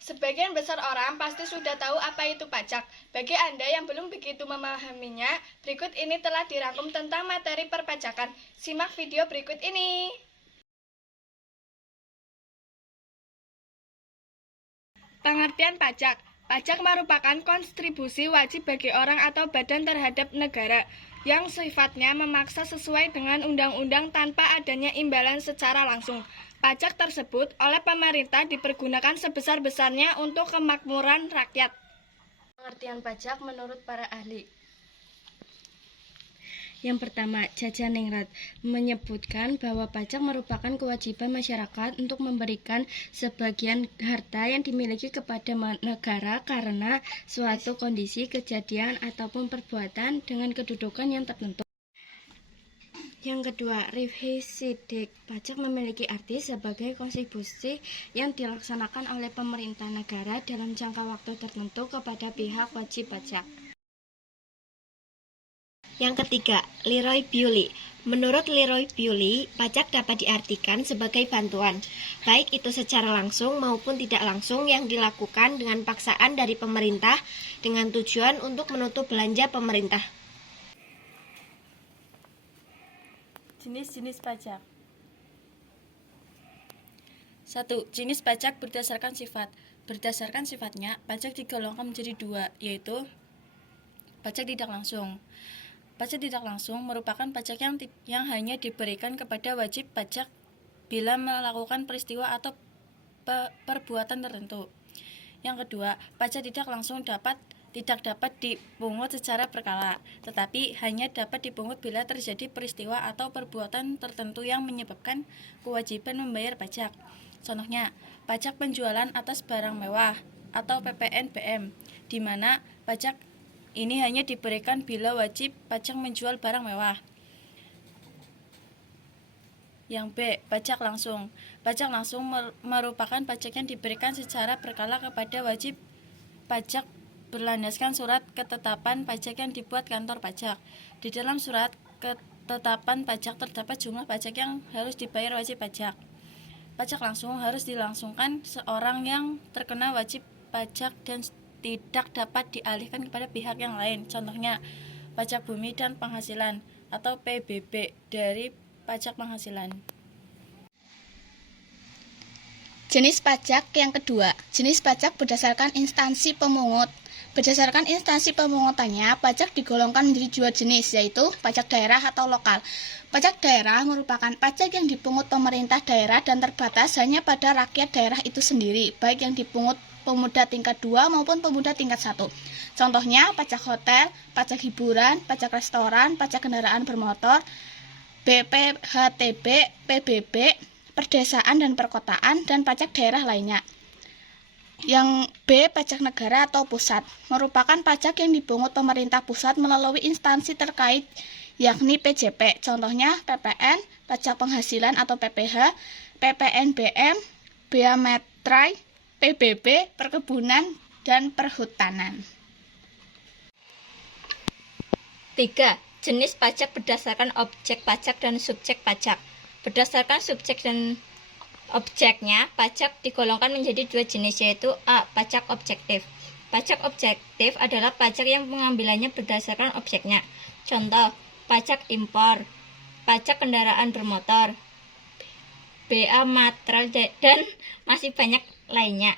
Sebagian besar orang pasti sudah tahu apa itu pajak. Bagi Anda yang belum begitu memahaminya, berikut ini telah dirangkum tentang materi perpajakan. Simak video berikut ini. Pengertian pajak. Pajak merupakan kontribusi wajib bagi orang atau badan terhadap negara yang sifatnya memaksa sesuai dengan undang-undang tanpa adanya imbalan secara langsung. Pajak tersebut oleh pemerintah dipergunakan sebesar-besarnya untuk kemakmuran rakyat. Pengertian pajak menurut para ahli. Yang pertama, Jaja Ningrat menyebutkan bahwa pajak merupakan kewajiban masyarakat untuk memberikan sebagian harta yang dimiliki kepada negara karena suatu kondisi, kejadian, ataupun perbuatan dengan kedudukan yang tertentu. Yang kedua, Revisidik. Pajak memiliki arti sebagai kontribusi yang dilaksanakan oleh pemerintah negara dalam jangka waktu tertentu kepada pihak wajib pajak. Yang ketiga, Leroy Bewley. Menurut Leroy Bewley, pajak dapat diartikan sebagai bantuan, baik itu secara langsung maupun tidak langsung yang dilakukan dengan paksaan dari pemerintah dengan tujuan untuk menutup belanja pemerintah. Jenis-jenis pajak. 1. Jenis pajak berdasarkan sifat. Berdasarkan sifatnya, pajak digolongkan menjadi dua, yaitu pajak tidak langsung. Pajak tidak langsung merupakan pajak yang hanya diberikan kepada wajib pajak bila melakukan peristiwa atau perbuatan tertentu. Yang kedua, pajak tidak langsung tidak dapat dipungut secara berkala, tetapi hanya dapat dipungut bila terjadi peristiwa atau perbuatan tertentu yang menyebabkan kewajiban membayar pajak. Contohnya, pajak penjualan atas barang mewah atau PPNBM, di mana pajak ini hanya diberikan bila wajib pajak menjual barang mewah. Yang B. Pajak langsung. Pajak langsung merupakan pajak yang diberikan secara berkala kepada wajib pajak berlandaskan surat ketetapan pajak yang dibuat kantor pajak. Di dalam surat ketetapan pajak terdapat jumlah pajak yang harus dibayar wajib pajak. Pajak langsung harus dilangsungkan seorang yang terkena wajib pajak dan tidak dapat dialihkan kepada pihak yang lain. Contohnya, pajak bumi dan penghasilan atau PBB dari pajak penghasilan. Jenis pajak yang kedua, jenis pajak berdasarkan instansi pemungut. Berdasarkan instansi pemungutannya, pajak digolongkan menjadi dua jenis, yaitu pajak daerah atau lokal. Pajak daerah merupakan pajak yang dipungut pemerintah daerah dan terbatas hanya pada rakyat daerah itu sendiri, baik yang dipungut pemuda tingkat 2 maupun pemuda tingkat 1. Contohnya, pajak hotel, pajak hiburan, pajak restoran, pajak kendaraan bermotor, BPHTB, PBB, perdesaan dan perkotaan, dan pajak daerah lainnya. Yang B, pajak negara atau pusat, merupakan pajak yang dipungut pemerintah pusat melalui instansi terkait, yakni PJP. Contohnya, PPN, pajak penghasilan atau PPH, PPNBM, Bea Metrai, PBB, perkebunan, dan perhutanan. 3. Jenis pajak berdasarkan objek pajak dan subjek pajak. Berdasarkan subjek dan objeknya, pajak digolongkan menjadi dua jenis, yaitu A. Pajak objektif. Pajak objektif adalah pajak yang pengambilannya berdasarkan objeknya. Contoh, pajak impor, pajak kendaraan bermotor, BA Matral, dan masih banyak lainnya.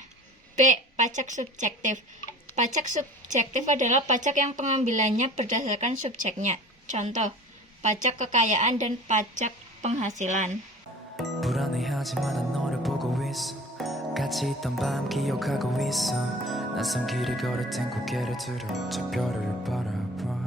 B. Pajak subjektif. Pajak subjektif adalah pajak yang pengambilannya berdasarkan subjeknya. Contoh, pajak kekayaan dan pajak penghasilan. 불안해하지만 난 너를 보고 있어 같이 있던 밤 기억하고 있어 낯선 길을 걸을 땐 고개를 들어 저 별을 바라봐